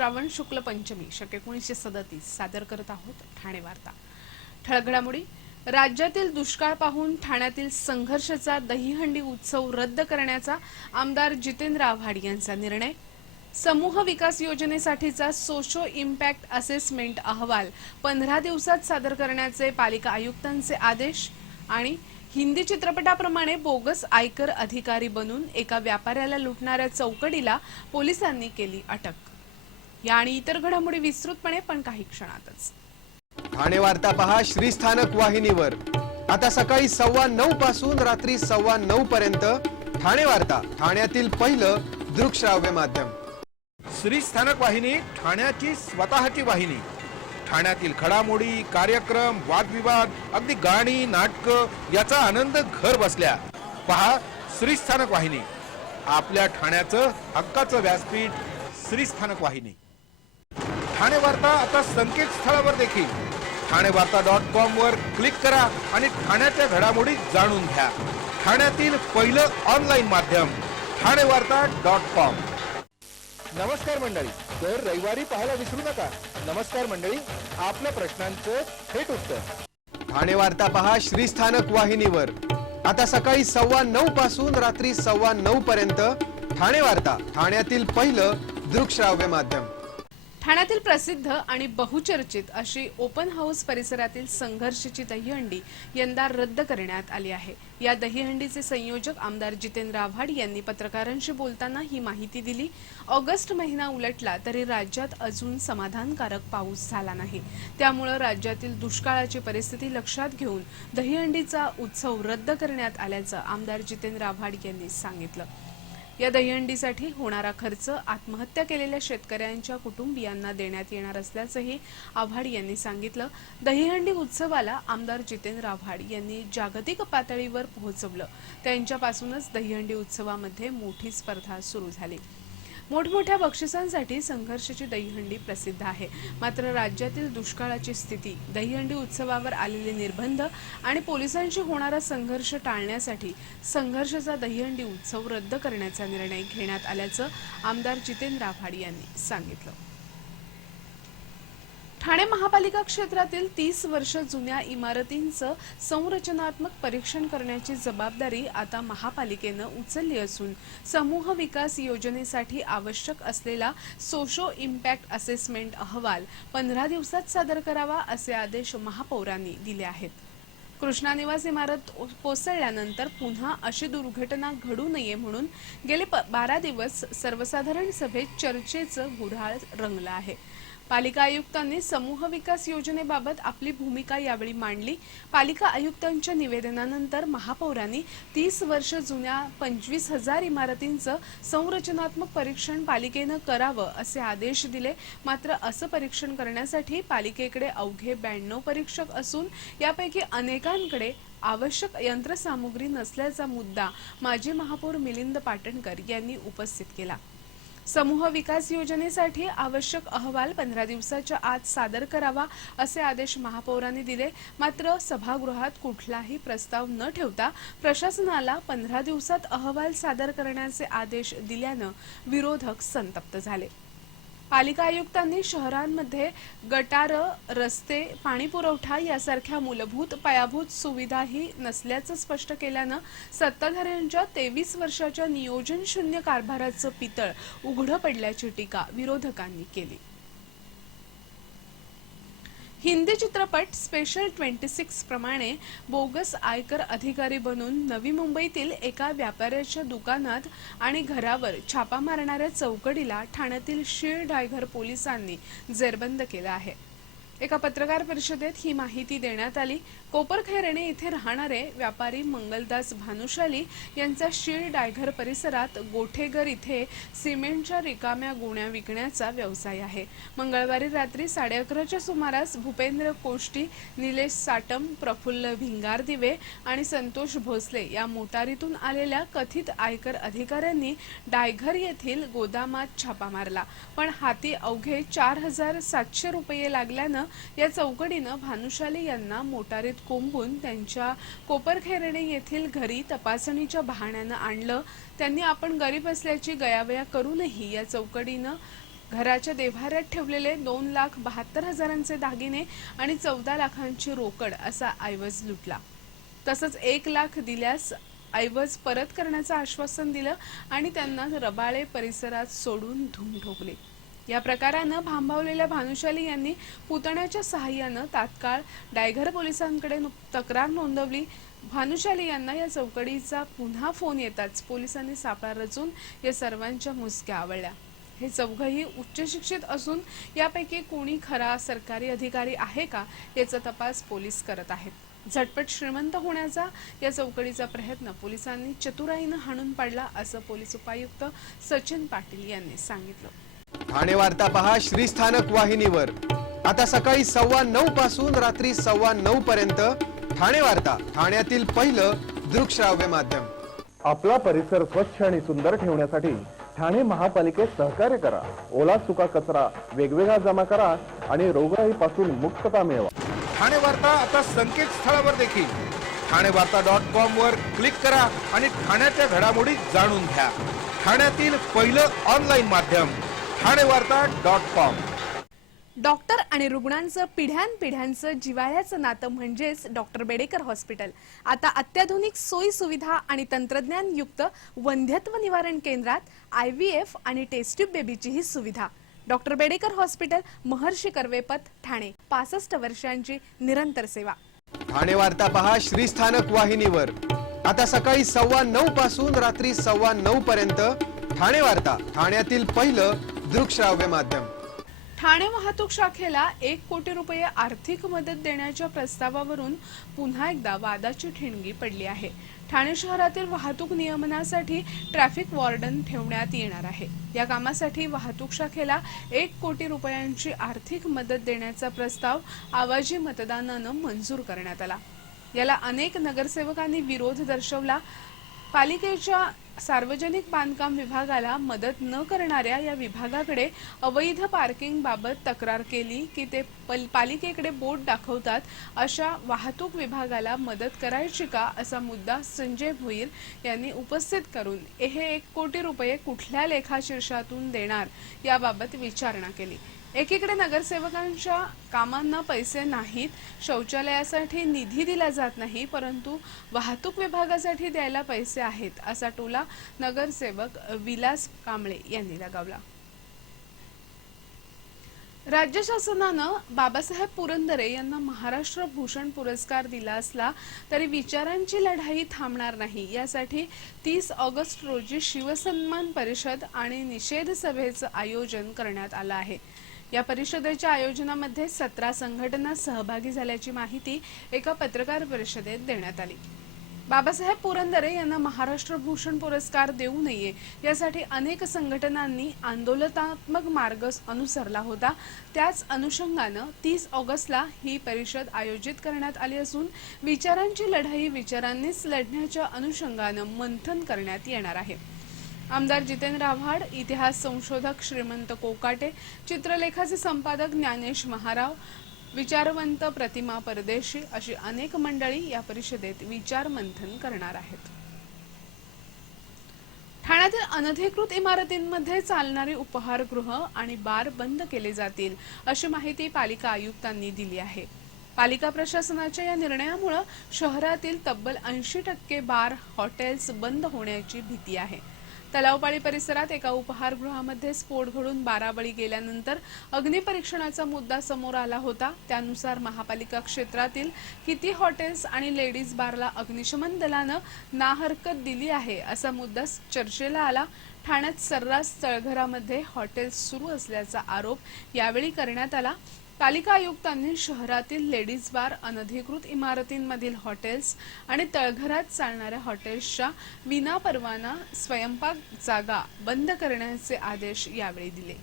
श्रावण शुक्ल पंचमी शके 1937 सादर करत आहोत ठाणे वार्ता। ठळक घडामोडी। राज्यातील दुष्काळ पाहून ठाण्यातील संघर्षाचा दहीहंडी उत्सव रद्द करण्याचा आमदार जितेंद्र आव्हाड यांचा निर्णय। समूह विकास योजनेसाठीचा सोशो इम्पॅक्ट असेसमेंट अहवाल 15 दिवसात सादर करण्याचे पालिका आयुक्तांचे आदेश। आणि हिंदी चित्रपटाप्रमाणे बोगस आयकर अधिकारी बनून एका व्यापाऱ्याला लुटणाऱ्या चौकडीला पोलिसांनी केली अटक। या आणि इतर घडामोडी विस्तृतपणे पण काही क्षणातच। ठाणे वार्ता पहा श्रीस्थानक वाहिनीवर। आता सकाळी 9:15 पासून रात्री 9:15 पर्यंत ठाणे वार्ता, ठाण्यातील पहिलं दृकश्राव्य माध्यम। श्रीस्थानक वाहिनी ठाण्याची स्वतःची वाहिनी। ठाण्यातील घडामोडी, कार्यक्रम, वादविवाद, अगदी गाणी, नाटक याचा आनंद घर बसल्या पहा श्रीस्थानक वाहिनी। आपल्या ठाण्याचं हक्काचं व्यासपीठ श्रीस्थानक वाहिनी। ठाणे वार्ता आता संकेतस्थळावर देखील ठाणेवार्ता.com वर क्लिक करा आणि ठाण्याच्या घडामोडी जाणून घ्या। ठाण्यातील पहिलं ऑनलाईन माध्यम ठाणेवार्ता.com। नमस्कार मंडळी, दर रविवारी पाहायला विसरू नका। नमस्कार मंडळी, आपल्या प्रश्नांचं थेट उत्तर। ठाणे वार्ता पहा श्रीस्थानक वाहिनीवर। आता सकाळी 9:15 पासून रात्री 9:15 पर्यंत ठाणे वार्ता, ठाण्यातील पहिलं दृकश्राव्य माध्यम। ठाण्यातील प्रसिद्ध आणि बहुचर्चित अशी ओपन हाऊस परिसरातील संघर्षाची दहीहंडी यंदा रद्द करण्यात आली आहे। या दहीहंडीचे संयोजक आमदार जितेंद्र आव्हाड यांनी पत्रकारांशी बोलताना ही माहिती दिली। ऑगस्ट महिना उलटला तरी राज्यात अजून समाधानकारक पाऊस झाला नाही, त्यामुळे राज्यातील दुष्काळाची परिस्थिती लक्षात घेऊन दहीहंडीचा उत्सव रद्द करण्यात आल्याचं आमदार जितेंद्र आव्हाड यांनी सांगितलं। या दहीहंडीसाठी होणारा खर्च आत्महत्या केलेल्या शेतकऱ्यांच्या कुटुंबियांना देण्यात येणार असल्याचंही आव्हाड यांनी सांगितलं। दहीहंडी उत्सवाला आमदार जितेंद्र आव्हाड यांनी जागतिक पातळीवर पोहोचवलं। त्यांच्यापासूनच दहीहंडी उत्सवामध्ये मोठी स्पर्धा सुरू झाली। मोठमोठ्या बक्षिसांसाठी संघर्षाची दहीहंडी प्रसिद्ध आहे, मात्र राज्यातील दुष्काळाची स्थिती, दहीहंडी उत्सवावर आलेले निर्बंध आणि पोलिसांशी होणारा संघर्ष टाळण्यासाठी संघर्षाचा दहीहंडी उत्सव रद्द करण्याचा निर्णय घेण्यात आल्याचं आमदार जितेंद्र आव्हाड यांनी सांगितलं। ठाणे महापालिका क्षेत्रातील 30 वर्ष जुन्या इमारतींचं संरचनात्मक परीक्षण करण्याची जबाबदारी आता महापालिकेनं उचलली असून समूह विकास योजनेसाठी आवश्यक असलेला सोशो इम्पॅक्ट असेसमेंट अहवाल 15 दिवसात सादर करावा असे आदेश महापौरांनी दिले आहेत। कृष्णा निवास इमारत कोसळल्यानंतर पुन्हा अशी दुर्घटना घडू नये म्हणून गेले 12 दिवस सर्वसाधारण सभेत चर्चेचं गुऱ्हाळ रंगलं आहे। पालिका आयुक्तांनी समूह विकास योजनेबाबत आपली भूमिका यावेळी मांडली। पालिका आयुक्तांच्या निवेदनानंतर महापौरांनी 30 वर्ष जुन्या 25,000 इमारतींचं संरचनात्मक परीक्षण पालिकेनं करावं असे आदेश दिले। मात्र असं परीक्षण करण्यासाठी पालिकेकडे अवघे 92 परीक्षक असून यापैकी अनेकांकडे आवश्यक यंत्रसामुग्री नसल्याचा मुद्दा माजी महापौर मिलिंद पाटणकर यांनी उपस्थित केला। समूह विकास योजनेसाठी आवश्यक अहवाल 15 दिवसाच्या आत सादर करावा असे आदेश महापौरांनी दिले। मात्र सभागृहात कुठलाही प्रस्ताव न ठेवता प्रशासनाला 15 दिवसात अहवाल सादर करण्याचे आदेश दिल्यानं विरोधक संतप्त झाले। पालिका आयुक्तांनी शहरांमध्ये गटार, रस्ते, पाणीपुरवठा यासारख्या मूलभूत पायाभूत सुविधाही नसल्याचं स्पष्ट केल्यानं सत्ताधाऱ्यांच्या 23 वर्षाच्या नियोजन शून्य कारभाराचं पितळ उघडं पडल्याची टीका विरोधकांनी केली। हिंदी चित्रपट स्पेशल 26 प्रमाणे बोगस आयकर अधिकारी बनून नवी मुंबईतील एका व्यापाऱ्याच्या दुकानात आणि घरावर छापा मारणाऱ्या चौकडीला ठाण्यातील शीळ डायघर पोलिसांनी जेरबंद केलं आहे। एका पत्रकार परिषदेत ही माहिती देण्यात आली। कोपरखैरणे येथे राहणारे व्यापारी मंगलदास भानुशाली यांचा शीळ डायघर परिसरात गोठेगर इथे सिमेंटच्या रिकाम्या गोण्या विकण्याचा व्यवसाय आहे। मंगळवारी रात्री 11:30च्या सुमारास भूपेंद्र कोष्टी, निलेश साटम, प्रफुल्ल भिंगारदिवे आणि संतोष भोसले या मोटारीतून आलेल्या कथित आयकर अधिकाऱ्यांनी डायघर येथील गोदामात छापा मारला, पण हाती अवघे 4,700 रुपये लागल्यानं या चौकडीनं भानुशाली यांना मोटारीत कोंबून त्यांच्या कोपरखैरणे येथील घरी तपासणीच्या बहाण्यानं आणलं। त्यांनी आपण गरीब असल्याची गयावया करूनही या चौकडीनं घराच्या देव्हाऱ्यात ठेवलेले 2,72,000चे दागिने आणि 14 लाखांची रोकड असा ऐवज लुटला. तसंच 1 लाख दिल्यास ऐवज परत करण्याचं आश्वासन दिलं आणि त्यांना रबाळे परिसरात सोडून धूम ठोकली. या प्रकारानं भांबावलेल्या भानुशाली यांनी पुतण्याच्या सहाय्यानं तात्काळ डायघर पोलिसांकडे तक्रार नोंदवली. भानुशाली यांना या चौकडीचा पुन्हा फोन येताच पोलिसांनी सापळा रचून या सर्वांच्या मुसक्या आवळल्या. हे चौघही उच्च शिक्षित असून यापैकी कोणी खरा सरकारी अधिकारी आहे का याचा तपास पोलीस करत आहेत. झटपट श्रीमंत होण्याचा या चौकडीचा प्रयत्न पोलिसांनी चतुराईनं हाणून पाडला असं पोलीस उपायुक्त सचिन पाटील यांनी सांगितलं. ठाणे वार्ता पहा श्रीस्थानक वाहिनीवर. आता सकाळी 9:15 पासून रात्री 9:15 पर्यंत ठाणे वार्ता, ठाण्यातील पहिलं दृकश्राव्य माध्यम. आपला परिसर स्वच्छ आणि सुंदर ठेवण्यासाठी ठाणे महापालिकेत सहकार्य करा. ओला सुका कचरा वेगवेगळा जमा करा आणि रोगराईपासून मुक्तता मिळवा. ठाणे वार्ता आता संकेतस्थळावर देखील ठाणेवार्ता.com वर क्लिक करा आणि ठाण्याच्या घडामोडी जाणून घ्या. ठाण्यातील पहिलं ऑनलाईन माध्यम ठाणेवार्ता.com. डॉक्टर आणि रुग्णांचं पिढ्यानपिढ्यांचं जिव्हाळ्याचं नातं म्हणजेच डॉक्टर बेडेकर हॉस्पिटल. आता अत्याधुनिक सोयी सुविधा आणि तंत्रज्ञान युक्त वंध्यत्व निवारण केंद्रात IVF आणि टेस्ट ट्यूब बेबीचीही सुविधा. डॉक्टर बेडेकर हॉस्पिटल, महर्षी कर्वेपथ, ठाणे. 65 वर्षांची निरंतर सेवा. ठाणे वार्ता पहा श्रीस्थानक वाहिनीवर. आता सकाळी 9:15 पासून रात्री 9:15 पर्यंत ठाणे वार्ता, ठाण्यातील पहिलं दृकश्राव्य माध्यम. ठाणे वाहतूक शाखेला 1 कोटी रुपये आर्थिक मदत देण्याच्या प्रस्तावावरून पुन्हा एकदा वादाची ठिणगी पडली आहे. ठाणे शहरातील वाहतूक नियमनासाठी ट्रॅफिक वॉर्डन ठेवण्यात येणार आहे. या कामासाठी वाहतूक शाखेला 1 कोटी रुपयांची आर्थिक मदत देण्याचा प्रस्ताव आवाजी मतदानानं मंजूर करण्यात आला. याला अनेक नगरसेवकांनी विरोध दर्शवला. पालिकेच्या सार्वजनिक बांधकाम विभागाला मदत न करणाऱ्या या विभागाकडे अवैध पार्किंग बाबत तक्रार केली की ते पालिकेकडे बोट दाखवतात. अशा वाहतूक विभागाला मदत करायची का असा मुद्दा संजय भोईर यांनी उपस्थित करून हे 1 कोटी रुपये कुठल्या लेखाशीर्षातून देणार याबाबत विचारणा केली. एकीकडे नगरसेवकांच्या कामांना पैसे नाहीत, शौचालयासाठी निधी दिला जात नाही, परंतु वाहतूक विभागासाठी द्यायला पैसे आहेत असा टोला नगरसेवक विलास कांबळे यांनी लगावला. राज्य शासनानं बाबासाहेब पुरंदरे यांना महाराष्ट्र भूषण पुरस्कार दिला असला तरी विचारांची लढाई थांबणार नाही. यासाठी 30 ऑगस्ट रोजी शिवसन्मान परिषद आणि निषेध सभेचं आयोजन करण्यात आलं आहे. या परिषदेच्या आयोजनामध्ये 17 संघटना सहभागी झाल्याची माहिती एका पत्रकार परिषदेत देण्यात आली. बाबासाहेब पुरंदरे यांना महाराष्ट्र भूषण पुरस्कार देऊ नये यासाठी अनेक संघटनांनी आंदोलनात्मक मार्ग अनुसरला होता. त्याच अनुषंगानं 30 ऑगस्टला ही परिषद आयोजित करण्यात आली असून विचारांची लढाई विचारांनीच लढण्याच्या अनुषंगानं मंथन करण्यात येणार आहे. आमदार जितेंद्र आव्हाड, इतिहास संशोधक श्रीमंत कोकाटे, चित्रलेखाचे संपादक ज्ञानेश महाराव, विचारवंत प्रतिमा परदेशी अशी अनेक मंडळी या परिषदेत विचार मंथन करणार आहेत. ठाण्यातील अनधिकृत इमारतींमध्ये चालणारी उपहारगृह आणि बार बंद केले जातील अशी माहिती पालिका आयुक्तांनी दिली आहे. पालिका प्रशासनाच्या या निर्णयामुळे शहरातील तब्बल 80% बार, हॉटेल्स बंद होण्याची भीती आहे. तलावपाळी परिसरात एका उपहारगृहामध्ये स्फोट घडून 12 बळी गेल्यानंतर अग्निपरीक्षणाचा मुद्दा समोर आला होता. त्यानुसार महापालिका क्षेत्रातील किती हॉटेल्स आणि लेडीज बारला अग्निशमन दलानं नाहरकत दिली आहे असा मुद्दा चर्चेला आला. ठाण्यात सर्रास तळघरामध्ये हॉटेल्स सुरू असल्याचा आरोप यावेळी करण्यात आला. पालिका आयुक्तांनी शहरातील लेडीज बार, अनधिकृत इमारतींमधील हॉटेल्स आणि तळघरात चालणाऱ्या हॉटेल्सच्या विनापरवाना स्वयंपाक जागा बंद करण्याचे आदेश यावेळी दिले.